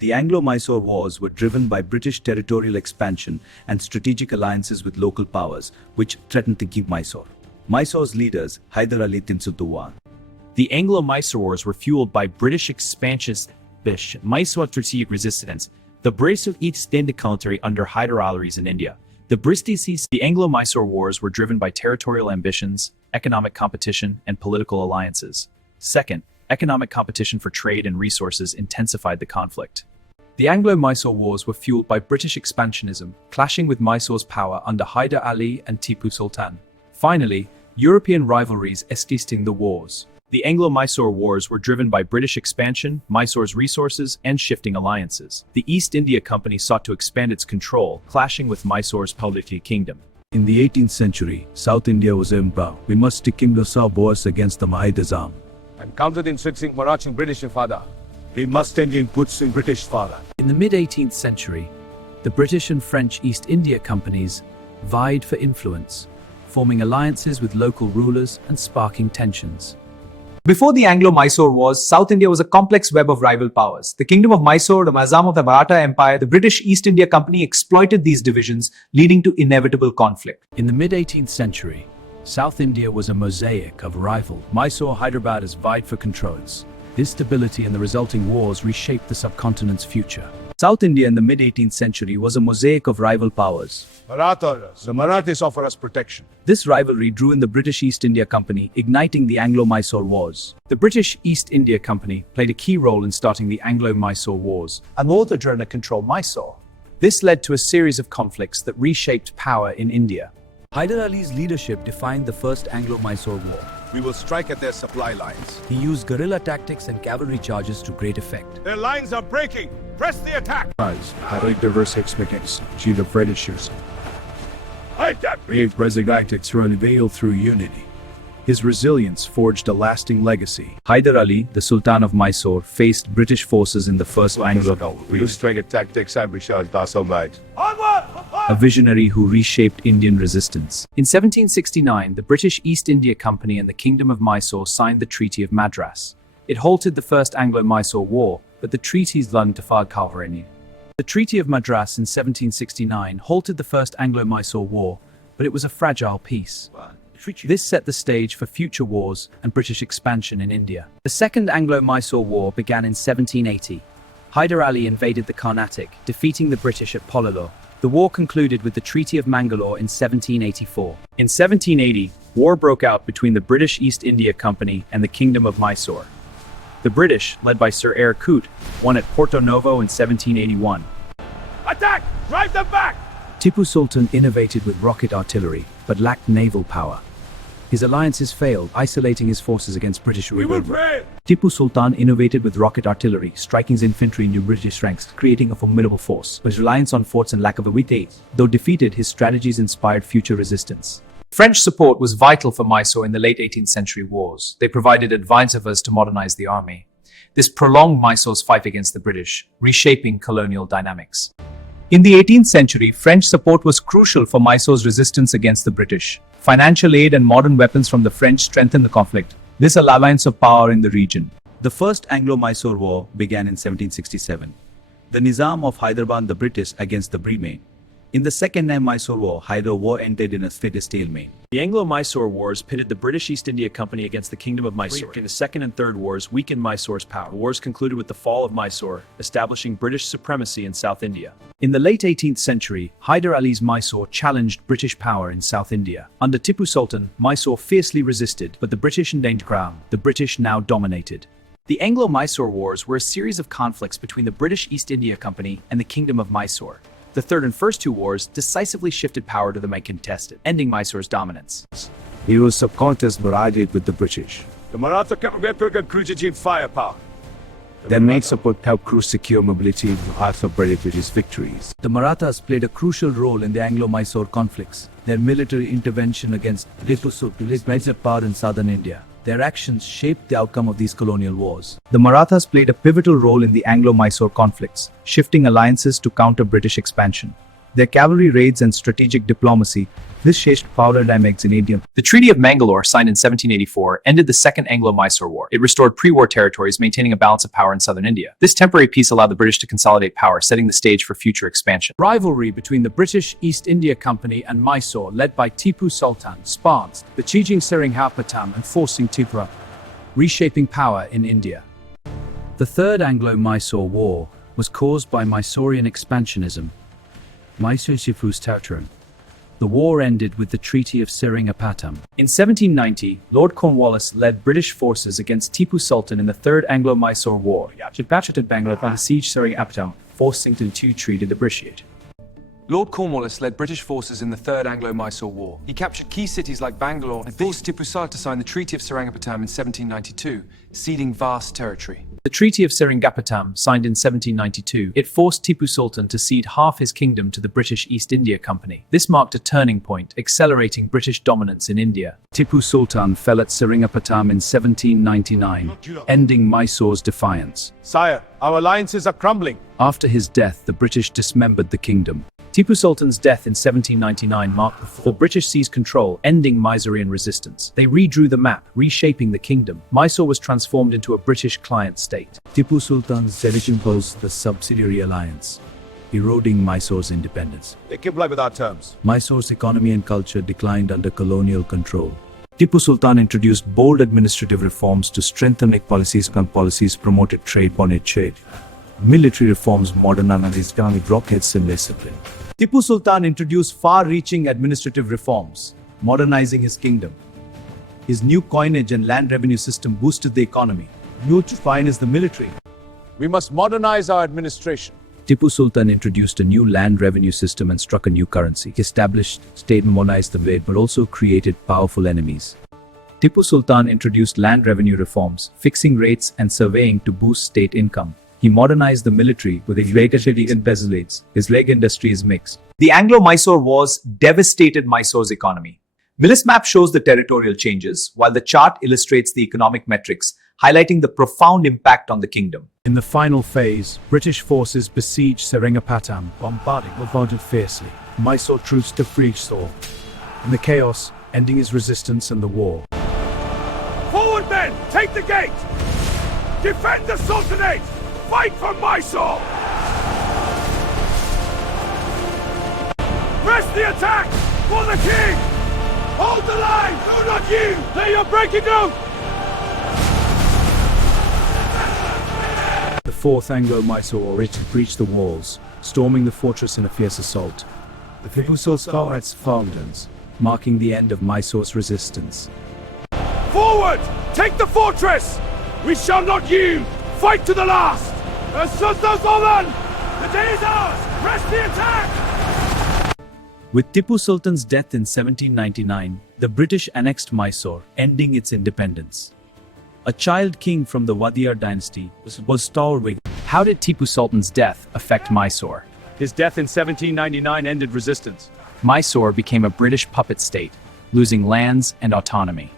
The Anglo-Mysore Wars were driven by British territorial expansion and strategic alliances with local powers, which threatened to keep Mysore. Mysore's leaders, Hyder Ali Sultan. The Anglo-Mysore Wars were fueled by British expansionist Mysore strategic resistance, the British East India Country under Hyder Ali's in India. The Anglo-Mysore Wars were driven by territorial ambitions, economic competition, and political alliances. Second, economic competition for trade and resources intensified the conflict. The Anglo-Mysore Wars were fueled by British expansionism, clashing with Mysore's power under Hyder Ali and Tipu Sultan. Finally, European rivalries escalating the wars. The Anglo-Mysore Wars were driven by British expansion, Mysore's resources, and shifting alliances. The East India Company sought to expand its control, clashing with Mysore's political kingdom. In the 18th century, South India was empowered. We must stick Mysore Wars against the Hyder's arm. And counter the insurging marching British father. We must end inputs in British father. In the mid-18th century, the British and French East India Companies vied for influence, forming alliances with local rulers and sparking tensions. Before the Anglo-Mysore Wars, South India was a complex web of rival powers. The Kingdom of Mysore, the Mazam of the Maratha Empire, the British East India Company exploited these divisions, leading to inevitable conflict. In the mid-18th century, South India was a mosaic of rival. Mysore Hyderabad vied for controls. This stability and the resulting wars reshaped the subcontinent's future. South India in the mid-18th century was a mosaic of rival powers. The Marathas offer us protection. This rivalry drew in the British East India Company, igniting the Anglo-Mysore Wars. The British East India Company played a key role in starting the Anglo-Mysore Wars. Another journey controlled Mysore. This led to a series of conflicts that reshaped power in India. Hyder Ali's leadership defined the First Anglo-Mysore War. We will strike at their supply lines. He used guerrilla tactics and cavalry charges to great effect. Their lines are breaking. Press the attack. Highly diverse expectations. She the Britishers. Hyder! Brave tactics were unveiled through unity. His resilience forged a lasting legacy. Hyder Ali, the Sultan of Mysore, faced British forces in the First Anglo War. We will strike at tactics and we shall pass our light. A visionary who reshaped Indian resistance. In 1769, the British East India Company and the Kingdom of Mysore signed the Treaty of Madras. It halted the First Anglo-Mysore War, but the treaties led to Calvarani. The Treaty of Madras in 1769 halted the First Anglo-Mysore War, but it was a fragile peace. This set the stage for future wars and British expansion in India. The Second Anglo-Mysore War began in 1780. Hyder Ali invaded the Carnatic, defeating the British at Polilur. The war concluded with the Treaty of Mangalore in 1784. In 1780, war broke out between the British East India Company and the Kingdom of Mysore. The British, led by Sir Eyre Coote, won at Porto Novo in 1781. Attack! Drive them back! Tipu Sultan innovated with rocket artillery, but lacked naval power. His alliances failed, isolating his forces against British We will rule. pray! Tipu Sultan innovated with rocket artillery, striking his infantry into British ranks, creating a formidable force. But his reliance on forts and lack of a wit, though defeated, his strategies inspired future resistance. French support was vital for Mysore in the late 18th century wars. They provided advisors to modernize the army. This prolonged Mysore's fight against the British, reshaping colonial dynamics. In the 18th century, French support was crucial for Mysore's resistance against the British. Financial aid and modern weapons from the French strengthened the conflict. This alliance of power in the region. The First Anglo-Mysore War began in 1767. The Nizam of Hyderabad, the British, against the Brahmin. In the Second Mysore War, Hyder War ended in a fatal stalemate. The Anglo-Mysore Wars pitted the British East India Company against the Kingdom of Mysore. In the Second and Third Wars weakened Mysore's power. The wars concluded with the fall of Mysore, establishing British supremacy in South India. In the late 18th century, Hyder Ali's Mysore challenged British power in South India. Under Tipu Sultan, Mysore fiercely resisted, but the British gained ground. The British now dominated. The Anglo-Mysore Wars were a series of conflicts between the British East India Company and the Kingdom of Mysore. The third and first two wars decisively shifted power to the main contestant, ending Mysore's dominance. He was subcontest but allied with the British. The Maratha can create firepower. Their main support helped crews secure mobility in the path of British victories. The Marathas played a crucial role in the Anglo-Mysore conflicts. Their military intervention against Tipu Sultan major power in southern India. Their actions shaped the outcome of these colonial wars. The Marathas played a pivotal role in the Anglo-Mysore conflicts, shifting alliances to counter British expansion. Their cavalry raids and strategic diplomacy, this shaped power dynamics in India. The Treaty of Mangalore, signed in 1784, ended the Second Anglo-Mysore War. It restored pre-war territories, maintaining a balance of power in southern India. This temporary peace allowed the British to consolidate power, setting the stage for future expansion. Rivalry between the British East India Company and Mysore, led by Tipu Sultan, sparked, besieging Seringapatam and forcing Tipu, reshaping power in India. The Third Anglo-Mysore War was caused by Mysorean expansionism. Mysore Tipu's territory. The war ended with the Treaty of Seringapatam. In 1790, Lord Cornwallis led British forces against Tipu Sultan in the Third Anglo-Mysore War. He captured Bangalore and besieged Seringapatam, forcing the two treaty to negotiate. Lord Cornwallis led British forces in the Third Anglo-Mysore War. He captured key cities like Bangalore and forced Tipu Sultan to sign the Treaty of Seringapatam in 1792, ceding vast territory. The Treaty of Seringapatam, signed in 1792, it forced Tipu Sultan to cede half his kingdom to the British East India Company. This marked a turning point, accelerating British dominance in India. Tipu Sultan fell at Seringapatam in 1799, ending Mysore's defiance. Sire, our alliances are crumbling. After his death, the British dismembered the kingdom. Tipu Sultan's death in 1799 marked the British seized control, ending Mysorean resistance. They redrew the map, reshaping the kingdom. Mysore was transformed into a British client state. Tipu Sultan's death imposed the subsidiary alliance, eroding Mysore's independence. They comply with our terms. Mysore's economy and culture declined under colonial control. Tipu Sultan introduced bold administrative reforms to strengthen economic policies promoted trade. Military reforms modernized his economic rockets and discipline. Tipu Sultan introduced far-reaching administrative reforms, modernizing his kingdom. His new coinage and land revenue system boosted the economy. New to find is the military. We must modernize our administration. Tipu Sultan introduced a new land revenue system and struck a new currency. He established state and modernized the trade, but also created powerful enemies. Tipu Sultan introduced land revenue reforms, fixing rates and surveying to boost state income. He modernized the military with his legacy and peasants. His leg industry is mixed. The Anglo-Mysore Wars devastated Mysore's economy. Millis map shows the territorial changes, while the chart illustrates the economic metrics, highlighting the profound impact on the kingdom. In the final phase, British forces besieged Seringapatam, bombarded fiercely. Mysore troops to free Mysore. In the chaos, ending his resistance and the war. Forward men, take the gate! Defend the Sultanate! Fight for Mysore! Press the attack! For the king! Hold the line! Do not yield! They are breaking out! The Fourth Anglo-Mysore War breached the walls, storming the fortress in a fierce assault. The Tipu Sultan's foundations, marking the end of Mysore's resistance. Forward! Take the fortress! We shall not yield! Fight to the last! Sultan! The day is ours! Press the attack! With Tipu Sultan's death in 1799, the British annexed Mysore, ending its independence. A child king from the Wadiyar dynasty was stalwart. How did Tipu Sultan's death affect Mysore? His death in 1799 ended resistance. Mysore became a British puppet state, losing lands and autonomy.